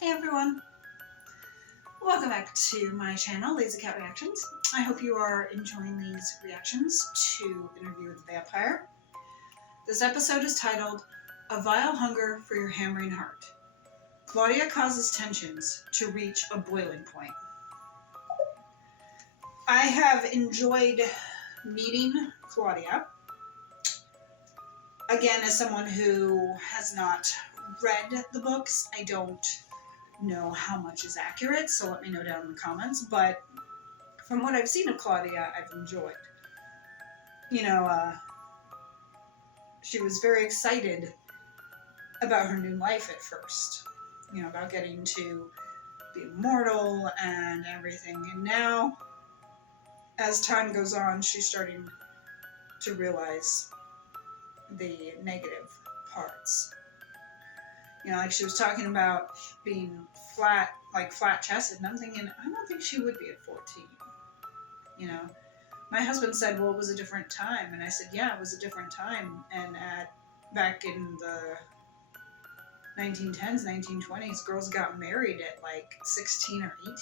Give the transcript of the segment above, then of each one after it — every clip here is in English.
Hey everyone, welcome back to my channel, Lazy Cat Reactions. I hope you are enjoying these reactions to Interview with the Vampire. This episode is titled, A Vile Hunger for Your Hammering Heart. Claudia causes tensions to reach a boiling point. I have enjoyed meeting Claudia. Again, as someone who has not read the books, I don't know how much is accurate, so let me know down in the comments, but from what I've seen of Claudia, I've enjoyed. She was very excited about her new life at first, about getting to be immortal and everything, and now, as time goes on, she's starting to realize the negative parts. Like she was talking about being flat-chested, and I'm thinking, I don't think she would be at 14. My husband said, well, it was a different time. And I said, yeah, it was a different time. And back in the 1910s, 1920s, girls got married at like 16 or 18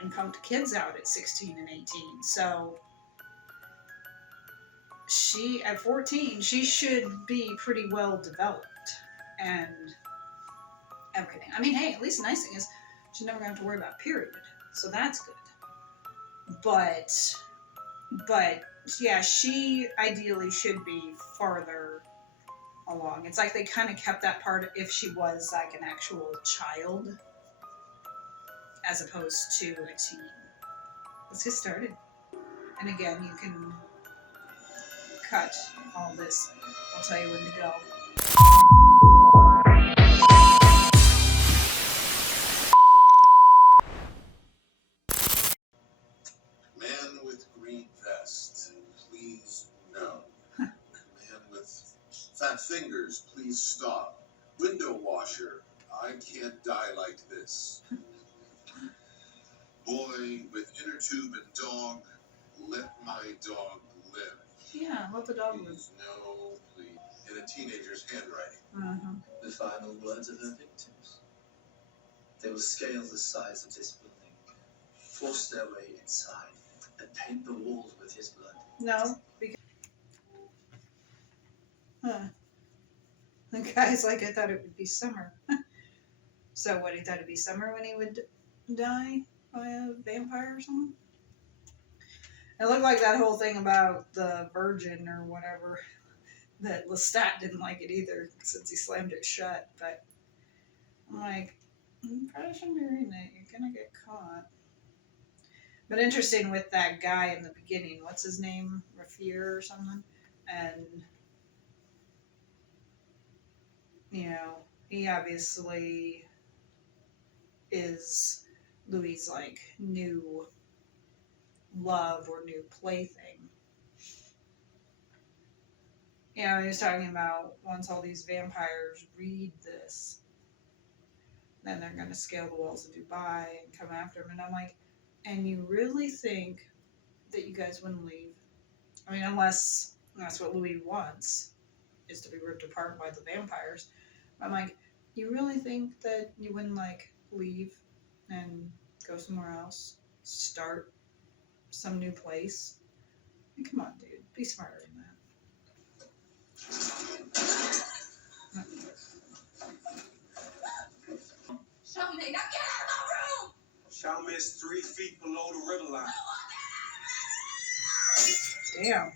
and pumped kids out at 16 and 18. So at 14, she should be pretty well developed and everything. I mean, hey, at least the nice thing is she's never going to have to worry about period. So that's good. But yeah, she ideally should be farther along. It's like they kind of kept that part if she was like an actual child as opposed to a teen. Let's get started. And again, you can cut all this. I'll tell you when to go. Man with green vest, please no. Man with fat fingers, please stop. Window washer, I can't die like this. Boy with inner tube and dog, let my dog live. Yeah, let the dog live. Please no, please. In a teenager's handwriting. Mm-hmm. The final words of her victims. They will scale the sides of this building, force their way inside, and paint the walls with his blood. No, because the guy's like, I thought it would be summer. So what, he thought it'd be summer when he would die by a vampire or something? It looked like that whole thing about the virgin or whatever, that Lestat didn't like it either since he slammed it shut. But I'm like, you probably shouldn't be reading it. You're going to get caught. But interesting with that guy in the beginning. What's his name? Rafir or something? And, he obviously is Louis' like new love or new plaything. He was talking about once all these vampires read this, then they're going to scale the walls of Dubai and come after him. And I'm like, and you really think that you guys wouldn't leave? I mean, unless that's what Louis wants, is to be ripped apart by the vampires. I'm like, you really think that you wouldn't leave and go somewhere else, start some new place? I mean, come on, dude, be smarter than that. Charmaine, now get out of my room! Charmaine's 3 feet below the river line. Damn.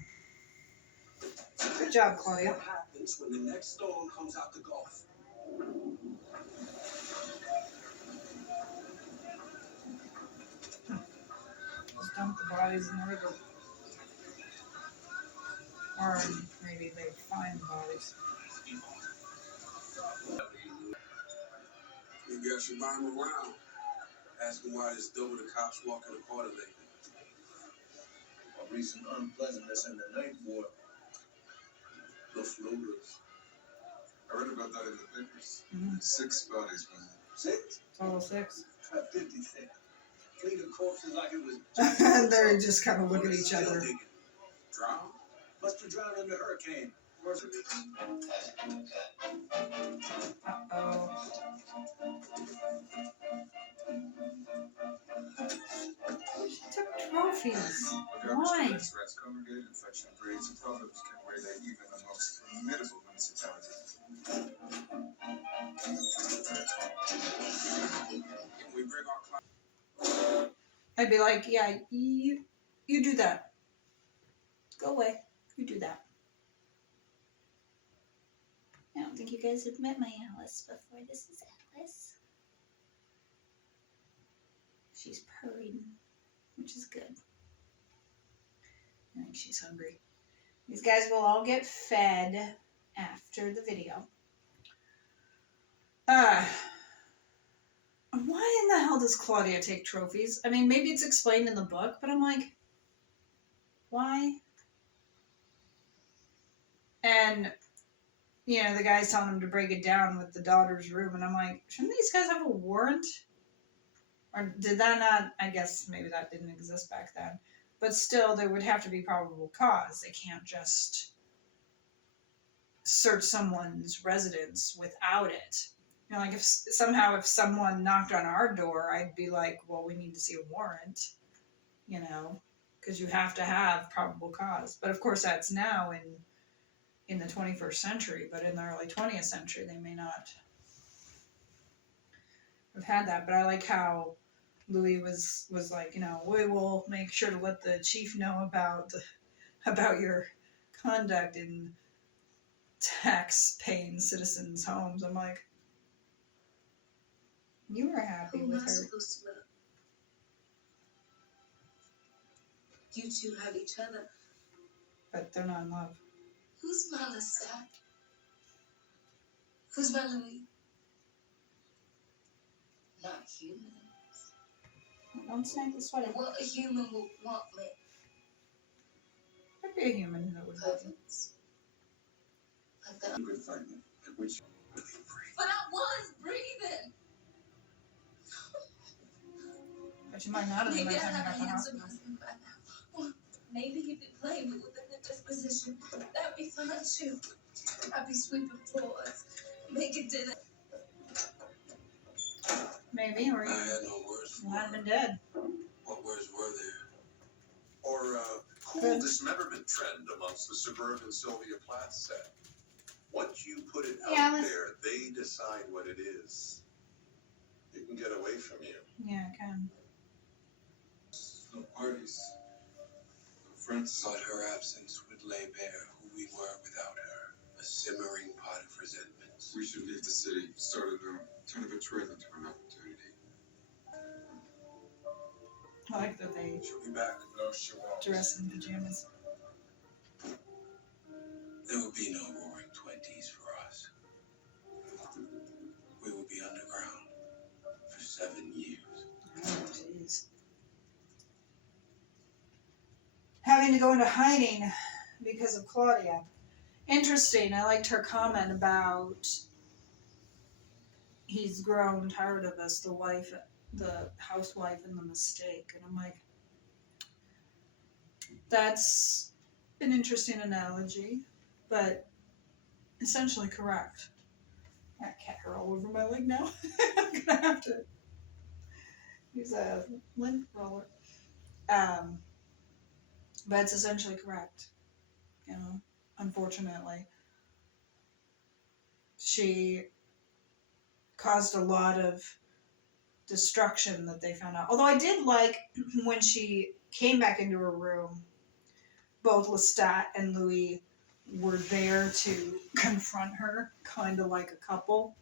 Good job, Claudia. What happens when the next storm comes out the Gulf? Just dump the bodies in the river. Or maybe they find the bodies. Maybe I should buy him around. Ask him why there's double the cops walking the corner lately. A recent unpleasantness in the night ward. The floaters. I read about that in the papers. Mm-hmm. 6 bodies, man. 6? Total 6. Try 56. Clean the corpses like it was. They just kind of look at each other. Drown? Must have drowned in the hurricane. Uh-oh. trophies. Why? Rats congregate, infection breeds, and problems can relay even the most formidable municipalities. We bring our clients. I'd be like, yeah, you do that. Go away. You do that. I don't think you guys have met my Alice before. This is Alice. She's purring, which is good. I think she's hungry. These guys will all get fed after the video. Why in the hell does Claudia take trophies? I mean, maybe it's explained in the book, but I'm like, why? And, you know, the guy's telling him to break it down with the daughter's room, and I'm like, shouldn't these guys have a warrant? Or did that not, I guess maybe that didn't exist back then. But still, there would have to be probable cause. They can't just search someone's residence without it. You know, like if someone knocked on our door, I'd be like, well, we need to see a warrant, you know, because you have to have probable cause. But of course, that's now in the 21st century, but in the early 20th century, they may not have had that. But I like how Louis was like, you know, we will make sure to let the chief know about your conduct in tax-paying citizens' homes. I'm like, you were happy Who with am I her. supposed to love? You two have each other. But they're not in love. Who's my Lestat? Who's my Louis? Not human. Don't snag the sweater. What a human would want me. There'd be a human that would love you. Heavens. Like that. You could find me. Which But I was breathing. But you might not have been by Maybe the I time you have got a to the handsome hospital. husband by now. Or maybe he'd be playing me with a good disposition. That'd be fun too. I'd be sweeping floors, making dinner. Maybe, or I you had no words for might have her. been dead. What words were there? Or a cool Good. dismemberment trend amongst the suburban Sylvia Plath set. Once you put it Yeah, out let's- there, they decide what it is. It can get away from you. Yeah, I can. No parties. No friends. But her absence would lay bare who we were without her. A simmering pot of resentment. we should leave the city, start anew, turn a betrayal into an opportunity. I like that they She'll be back. No, she won't. dress in pajamas. There will be no roaring 20s for us. We will be underground for 7 years. Oh, jeez. Having to go into hiding because of Claudia. Interesting. I liked her comment about he's grown tired of us, the housewife and the mistake. And I'm like, that's an interesting analogy, but essentially correct. I got cat hair all over my leg now. I'm gonna have to use a lint roller. But it's essentially correct. You know, unfortunately, she caused a lot of destruction that they found out. Although I did like when she came back into her room, both Lestat and Louis were there to confront her, kind of like a couple.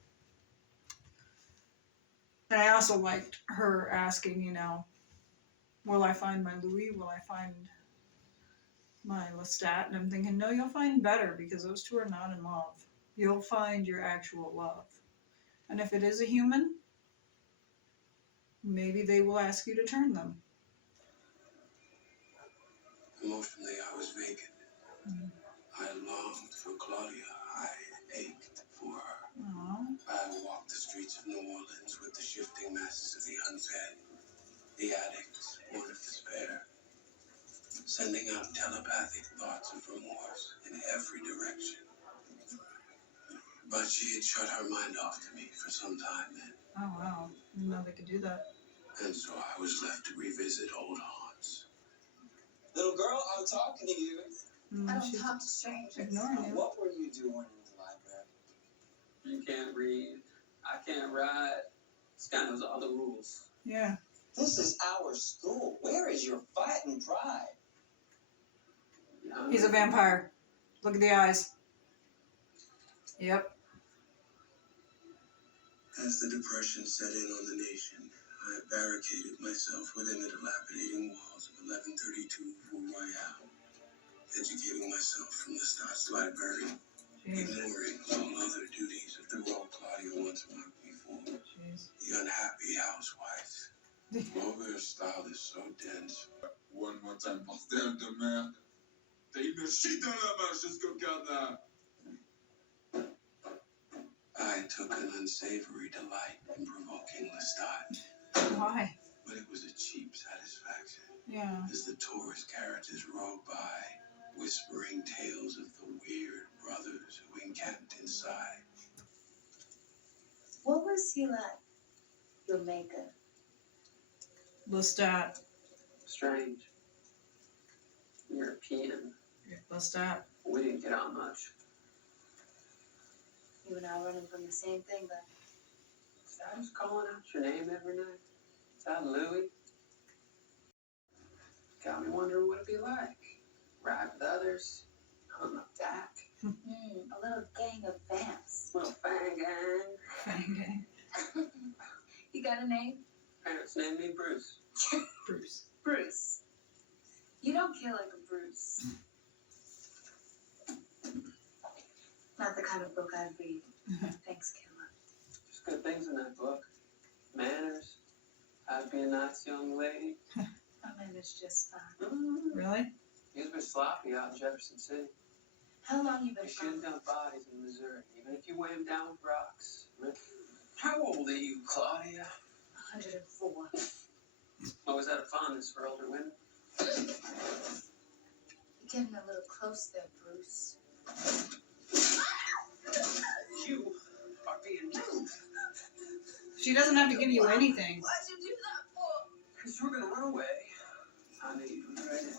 And I also liked her asking, you know, will I find my Louis? Will I find my Lestat? And I'm thinking, no, you'll find better because those two are not in love. You'll find your actual love. And if it is a human, maybe they will ask you to turn them. Emotionally, I was vacant. Mhm. I longed for Claudia. I ached for her. Aww. I walked the streets of New Orleans with the shifting masses of the unfed, the addicts, born of despair, sending out telepathic thoughts of remorse in every direction. But she had shut her mind off to me for some time then, Oh, wow. I didn't know they could do that. and so I was left to revisit old haunts, Little girl, I'm talking to you. Mm, I don't she's talk to strangers. ignoring him. What were you doing in the library? You can't read. I can't write. This guy knows all the rules. Yeah. This is our school. Where is your fighting pride? He's a vampire. Look at the eyes. Yep. As the Depression set in on the nation, I barricaded myself within the dilapidating walls of 1132 Rue Royale, educating myself from the Staats's library, Jeez. ignoring all other duties of the role Claudia once marked me for, Jeez. the unhappy housewife. Flaubert's style is so dense. One more time, bordel de merde. T'as une shit dans la main jusqu'au Canada. I took an unsavory delight in provoking Lestat, Why? but it was a cheap satisfaction Yeah. as the tourist carriages rode by, whispering tales of the weird brothers who encamped inside. What was he like? Your maker. Lestat. Strange. European. Lestat. We didn't get on much. You and I running from the same thing, but Is that who's calling out your name every night? Is that Louis? Got me wondering what it'd be like. Ride with others. Hunting up Dak. a little gang of vamps. Little fang gang. Fang gang. You got a name? Parents named me Bruce. Bruce. Bruce. You don't kill like a Bruce. Not the kind of book I'd read. Thanks, killer. There's good things in that book. Manners. How to be a nice young lady. I managed just fine. Really? He was a bit sloppy out in Jefferson City. How long you been You shouldn't from? dump bodies in Missouri, even if you weigh them down with rocks. How old are you, Claudia? 104. Always had a fondness for older women. You're getting a little close there, Bruce. You are being rude. She doesn't have to give you anything. Why'd you do that for? Because you were going to run away. I knew you'd regret it.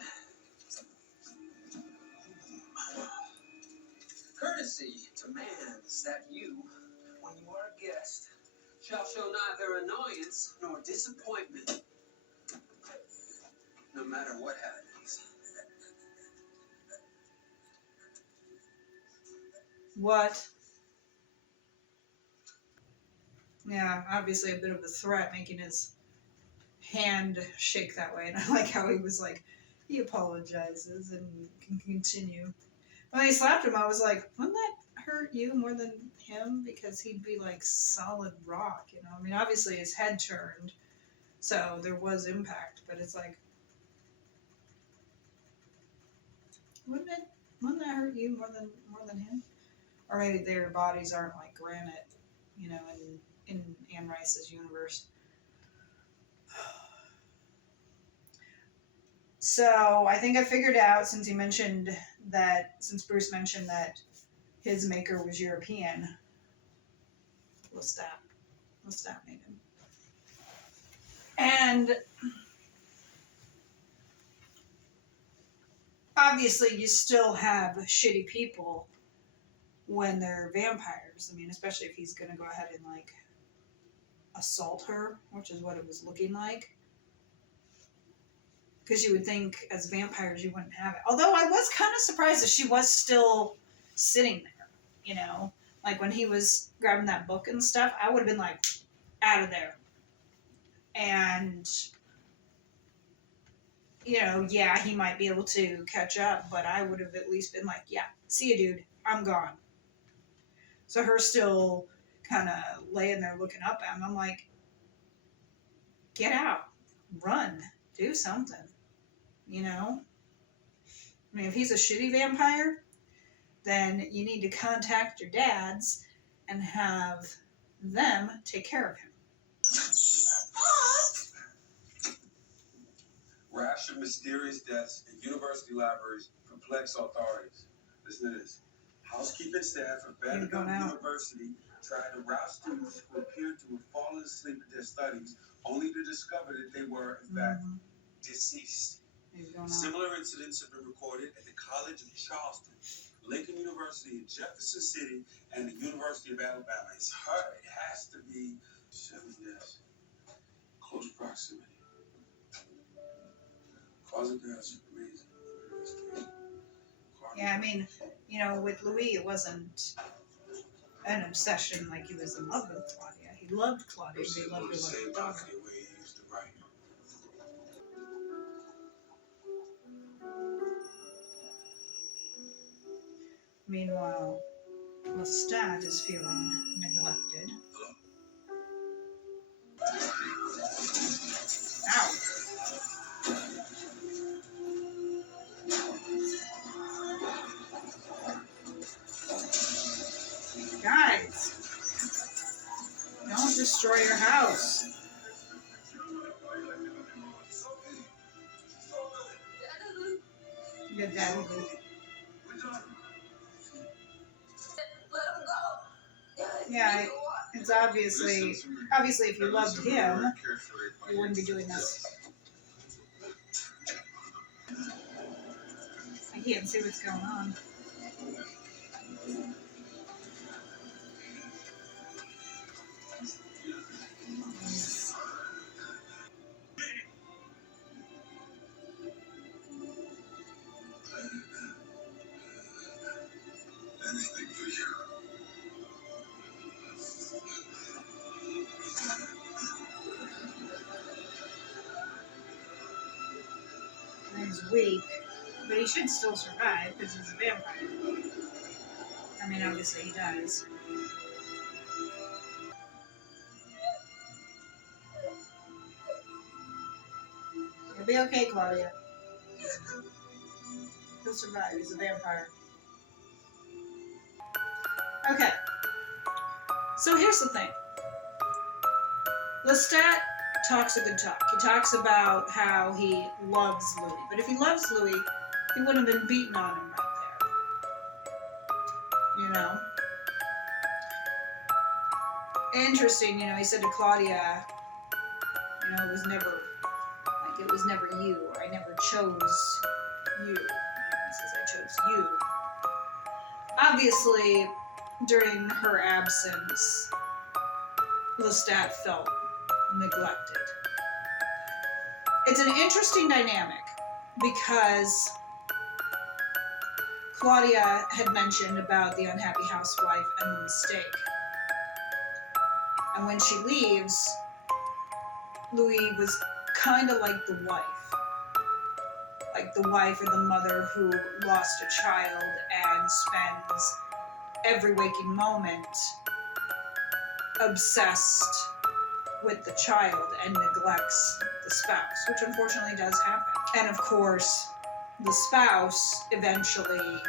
Courtesy to man is that you, when you are a guest, shall show neither annoyance nor disappointment, no matter what happens. What? Yeah, obviously a bit of a threat, making his hand shake that way. And I like how he was like, he apologizes and can continue. When he slapped him, I was like, wouldn't that hurt you more than him? Because he'd be like solid rock, you know? I mean, obviously his head turned, so there was impact, but it's like, wouldn't that hurt you more than him? Or maybe their bodies aren't like granite, you know, in Anne Rice's universe. So I think I figured out, since Bruce mentioned that his maker was European, Lestat made him. And obviously you still have shitty people when they're vampires. I mean, especially if he's going to go ahead and like assault her, which is what it was looking like. Because you would think as vampires you wouldn't have it. Although I was kind of surprised that she was still sitting there, you know? Like when he was grabbing that book and stuff, I would have been like, out of there. And, you know, yeah, he might be able to catch up, but I would have at least been like, yeah, see you, dude, I'm gone. So her still kind of laying there looking up at him. I'm like, get out, run, do something. You know? I mean, if he's a shitty vampire, then you need to contact your dads and have them take care of him. Rash of mysterious deaths in university libraries perplex authorities. Listen to this. Housekeeping staff of Vanderbilt University tried to rouse students who appeared to have fallen asleep at their studies, only to discover that they were, in fact, deceased. Maybe going on. Similar incidents have been recorded at the College of Charleston, Lincoln University in Jefferson City, and the University of Alabama. It has to be 7 deaths. Close proximity. Cause of death remains an investigation. Yeah, I mean, you know, with Louis, it wasn't an obsession like he was in love with Claudia. He loved Claudia. They loved her like a daughter. The way he used to write. Meanwhile, Lestat is feeling neglected. Ow! Guys, don't destroy your house. Good daddy. Let him go. Yeah, it's obviously if you loved him, you wouldn't be doing this. I can't see what's going on. Anything for you. He's weak, but he should still survive because he's a vampire. I mean, obviously he does. You'll be okay, Claudia. He'll survive. He's a vampire. Okay. So here's the thing. Lestat talks a good talk. He talks about how he loves Louis. But if he loves Louis, he wouldn't have been beaten on him right there. You know? Interesting, you know, he said to Claudia, you know, it was never you, or I never chose you. You know, he says, I chose you. Obviously, during her absence, Lestat felt neglected. It's an interesting dynamic because Claudia had mentioned about the unhappy housewife and the mistake. And when she leaves, Louis was kind of like the wife. Like the wife or the mother who lost a child and spends every waking moment obsessed with the child and neglects the spouse, which unfortunately does happen. And of course, the spouse eventually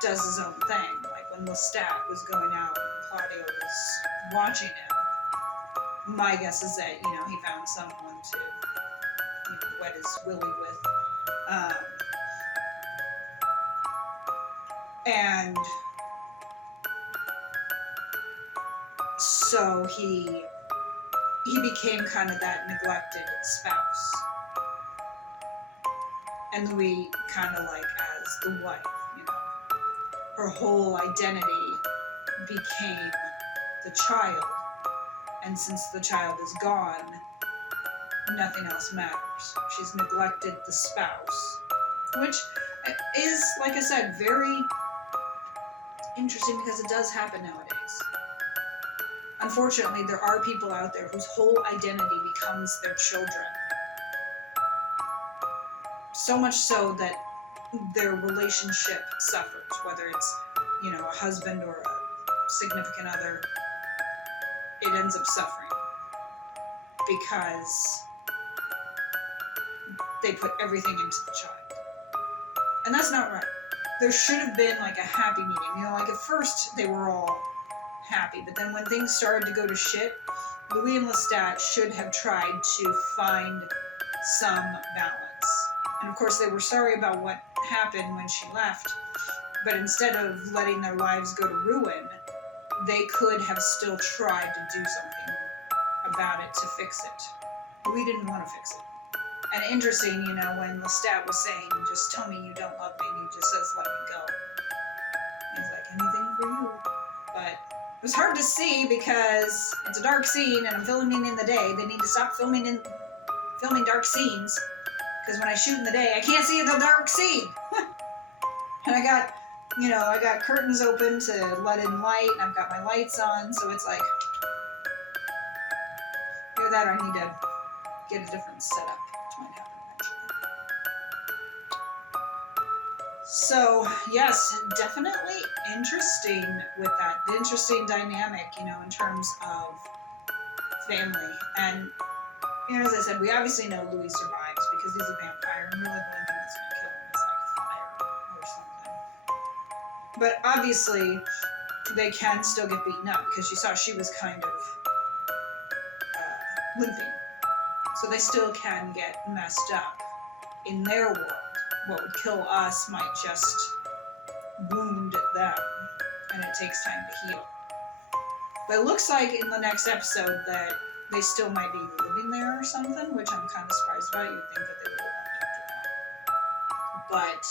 does his own thing. Like when Lestat was going out and Claudia was watching him, my guess is that, you know, he found someone to, you know, wet his willy with. And so he became kind of that neglected spouse. And Louis kind of like as the wife, you know. Her whole identity became the child. And since the child is gone, nothing else matters. She's neglected the spouse. Which is, like I said, very interesting because it does happen nowadays. Unfortunately, there are people out there whose whole identity becomes their children. So much so that their relationship suffers, whether it's, you know, a husband or a significant other, it ends up suffering because they put everything into the child. And that's not right. There should have been like a happy medium. You know, like at first they were all happy, but then when things started to go to shit, Louis and Lestat should have tried to find some balance. And of course they were sorry about what happened when she left, but instead of letting their lives go to ruin, they could have still tried to do something about it to fix it. Louis didn't want to fix it. And interesting, you know, when Lestat was saying, just tell me you don't love me, and he just says, let me go. He's like, anything for you. But it was hard to see because it's a dark scene and I'm filming in the day. They need to stop filming dark scenes. Because when I shoot in the day, I can't see the dark scene. And I got curtains open to let in light, and I've got my lights on, so it's like, either that or I need to get a different setup, which might happen eventually. So, yes, definitely interesting with that. The interesting dynamic, you know, in terms of family. And, you know, as I said, we obviously know Louis survives because he's a vampire, and really the only thing that's going to kill him is like fire or something. But obviously, they can still get beaten up because you saw she was kind of limping. So they still can get messed up in their world. What would kill us might just wound them, and it takes time to heal. But it looks like in the next episode that they still might be living there or something, which I'm kind of surprised about. You'd think that they would have left after that.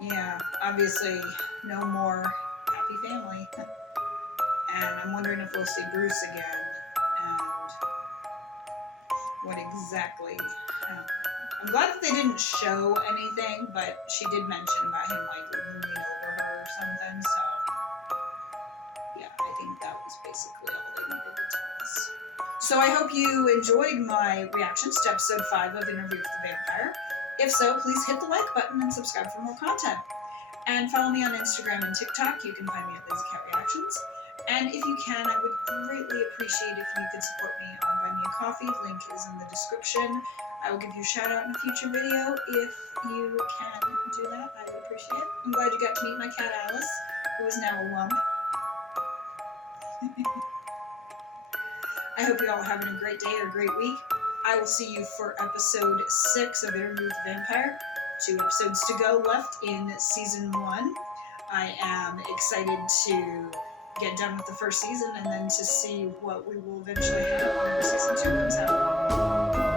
But, yeah, obviously no more happy family. And I'm wondering if we'll see Bruce again, and what exactly happened. I'm glad that they didn't show anything, but she did mention about him, like, looming over her or something, so yeah, I think that was basically all they needed to tell us. So I hope you enjoyed my reactions to episode 5 of Interview with the Vampire. If so, please hit the like button and subscribe for more content. And follow me on Instagram and TikTok. You can find me at LazyCat Reactions. And if you can, I would greatly appreciate if you could support me on Buy Me a Coffee. Link is in the description. I will give you a shout out in a future video if you can do that. I would appreciate it. I'm glad you got to meet my cat Alice, who is now a lump. I hope you're all having a great day or a great week. I will see you for episode 6 of Interview with the Vampire. 2 episodes to go left in season 1. I am excited to get done with the first season and then to see what we will eventually have when season 2 comes out.